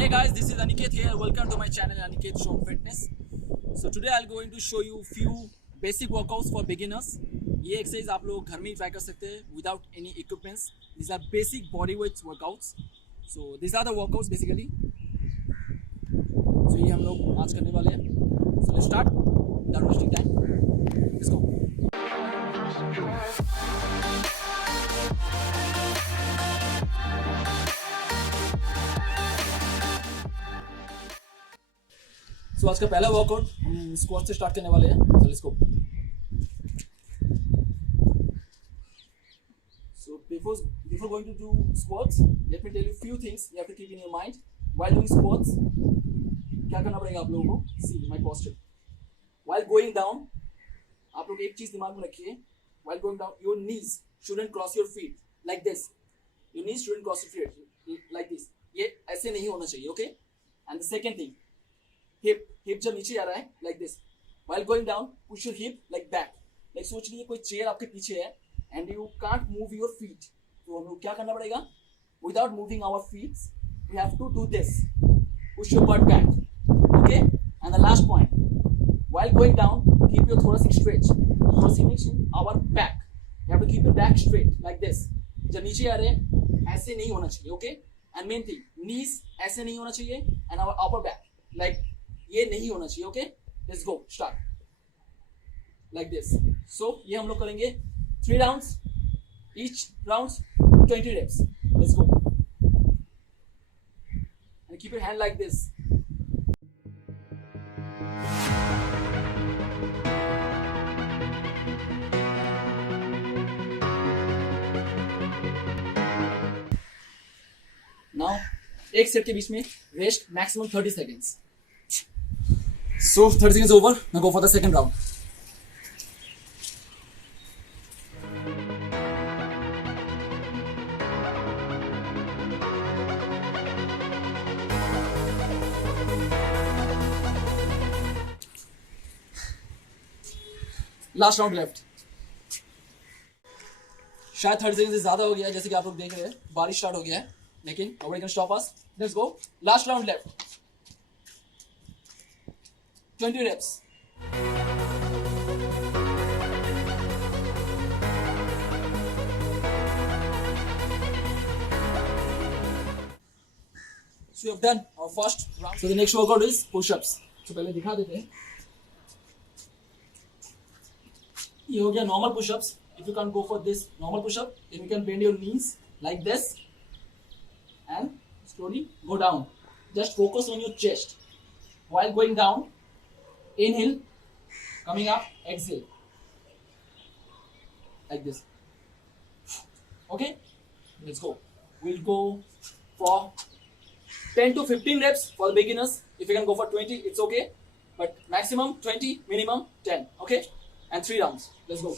Hey guys, this is Aniket here. Welcome to my channel Aniket Shom Fitness. So today I'm going to show you few basic workouts for beginners. ये exercise आप लोग घर में ही try कर सकते हैं without any equipments. These are basic body weight workouts. So these are the workouts basically. So ये हम लोग आज करने वाले हैं. So let's start. Without wasting time. Let's go. So आज का पहला वर्कआउट हम स्क्वाट से स्टार्ट करने वाले हैं. So let's go. So before going to do squats, let me tell you few things you have to keep in your mind while doing squats. क्या करना पड़ेगा आप लोगों को? See my posture. While going down, आप लोग एक चीज दिमाग में रखिए. While going down, your knees shouldn't cross your feet like this. Your knees shouldn't cross your feet like this. ये ऐसे नहीं होना चाहिए, okay? And the second thing, hip जब नीचे आ रहा है like this. While going down, push your hip like back. Like सोच लीजिए कोई चेयर आपके पीछे है and you can't move your feet. तो हम लोग क्या करना पड़ेगा? Without moving our feet, we have to do this. Push your butt back. Okay? And the last point, while going down, keep your thoracic stretch. Thoracic means our back. You have to keep your back straight like this. जब नीचे आ रहे हैं ऐसे नहीं होना चाहिए. Okay? And main thing, knees ऐसे नहीं होना चाहिए and our upper back like ये नहीं होना चाहिए. Okay, let's go start like this. So ये हम लोग करेंगे 3 rounds, each rounds 20 reps. Let's go and keep your hand like this. Now एक सेट के बीच में rest maximum 30 seconds. So 30 seconds over. Now go for the second round. Last round left. शायद 30 seconds से ज्यादा हो गया है, जैसे कि आप लोग देख रहे हैं बारिश स्टार्ट हो गया है, लेकिन nobody can stop us. Let's go. Last round left. 20 reps. So we have done our first round. So the next workout is push-ups. So पहले दिखा देते हैं. ये हो गया normal push-ups. If you can't go for this normal push-up, then you can bend your knees like this and slowly go down. Just focus on your chest. While going down, inhale, coming up, exhale like this. Okay, let's go. We'll go for 10 to 15 reps for the beginners. If you can go for 20, it's okay, but maximum 20, minimum 10. Okay, and 3 rounds. Let's go.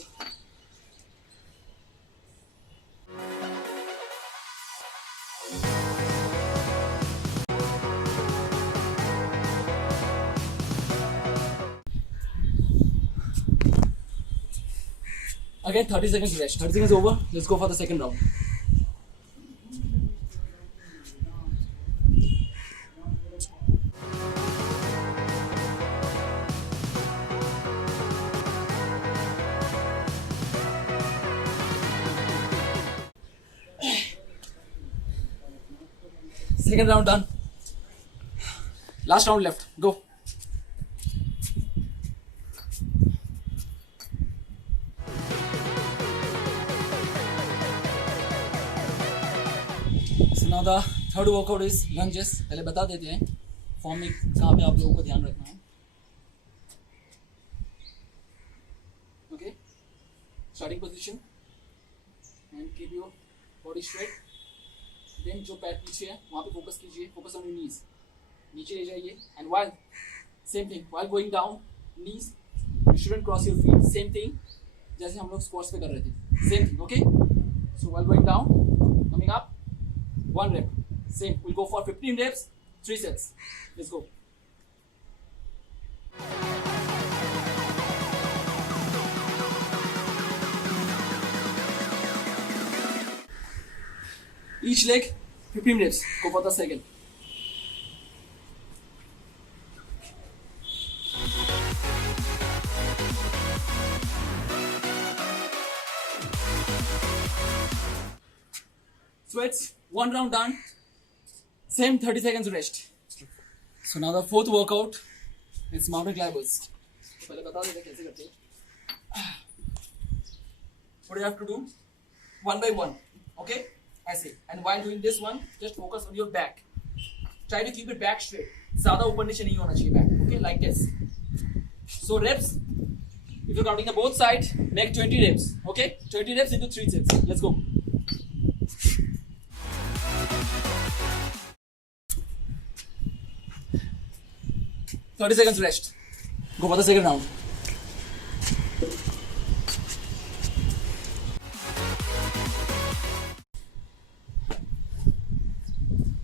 Again 30 seconds rest. 30 seconds over. Let's go for the second round. Second round done. Last round left. Go. Now the third workout is lunges. पहले बता देते हैं form में कहाँ पे आप लोगों को ध्यान रखना है. Okay, starting position and keep your body straight. Then जो पैर पीछे है वहाँ पे फोकस कीजिए. Focus on your knees. नीचे ले जाइए. And while same thing, while going down, knees you shouldn't cross your feet. Same thing जैसे हम लोग स्क्वाट्स पे कर रहे थे. Same thing. Okay. So while going down, coming up. 1 rep. Same. We'll go for 15 reps, 3 sets. Let's go. Each leg 15 reps. Go for the second. squats, 1 round done, same 30 seconds rest. So now the fourth workout is mountain climbers. पहले बता देते कैसे करते हैं. What you have to do, one by one, okay? ऐसे. And while doing this one, just focus on your back. Try to keep your back straight. ज़्यादा ऊपर नीचे नहीं होना चाहिए back, okay? Like this. So reps, if you're counting the both sides, make 20 reps, okay? 20 reps into 3 sets. Let's go. Thirty seconds rest. Go for the second round.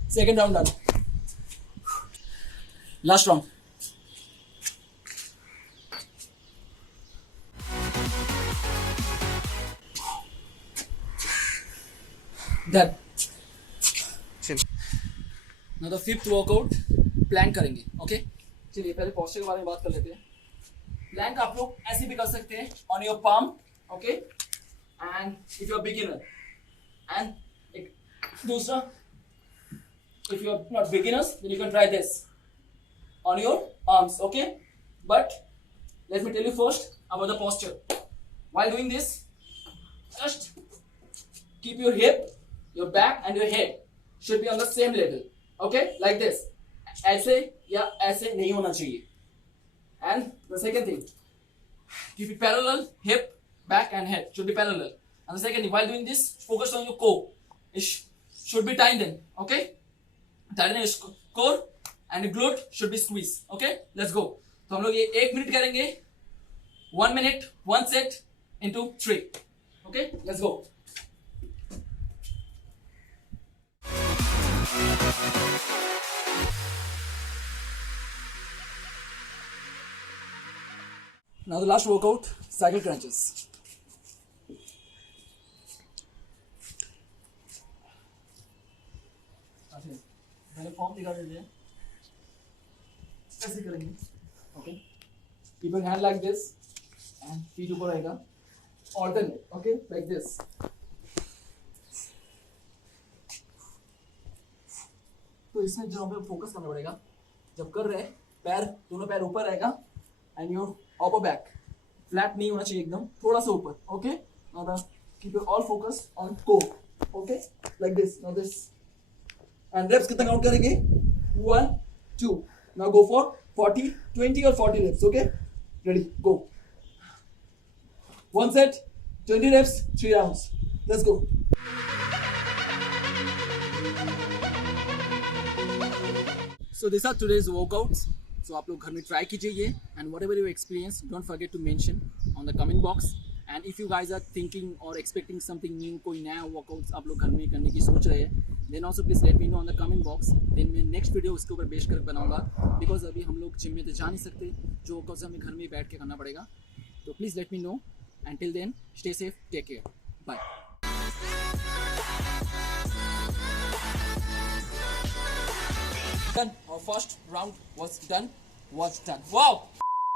Second round done. Last round. Done. Now the fifth workout, plank करेंगे, okay? चलिए पहले posture के बारे में बात कर लेते हैं. प्लैंक आप लोग ऐसे भी कर सकते हैं on your palm, okay? And if you are beginner, and एक दूसरा, if you are not beginners, then you can try this on your arms, okay? But let me tell you first about the posture. While doing this, just keep your hip, your back and your head should be on the same level, okay? Like this. ऐसे या ऐसे नहीं होना चाहिए. And the second thing, keep it parallel, hip, back and head should be parallel. And the second thing, while doing this, focus on your core. It should be tightened in, okay? Tighten your core and your glute should be squeezed, okay? Let's go. तो हम लोग ये 1 minute करेंगे. 1 minute, 1 set into 3. Okay? Let's go. Now the last workout, cycle crunches. पहले form दिखा देते हैं. कैसे करेंगे? Okay. Keep your hand like this and feet ऊपर आएगा. Alternate, okay? Like this. तो इसमें जो हमें फोकस करना पड़ेगा, जब कर रहे हैं पैर, दोनों पैर ऊपर आएगा and your upper back flat नहीं होना चाहिए, एकदम थोड़ा सा ऊपर, okay? Now keep your all focus on core, okay? Like this. Now this. And reps कितना काउंट करेंगे? 1, 2. Now go for 40, 20 or 40 reps, okay? Ready? Go. 1 set, 20 reps, 3 rounds. Let's go. So these are today's workouts. So आप लोग घर में try कीजिए ये, and whatever you experience, don't forget to mention on the comment box. And if you guys are thinking or expecting something new, कोई नया workouts आप लोग घर में करने की सोच रहे हैं, then also please let me know on the comment box. Then मैं next video उसके ऊपर बेच कर बनाऊंगा, because अभी हम लोग जिम में तो जा नहीं सकते, जो workouts हमें घर में बैठ के करना पड़ेगा. So please let me know. Until then, stay safe, take care, bye. Done. Our first round was done. Wow!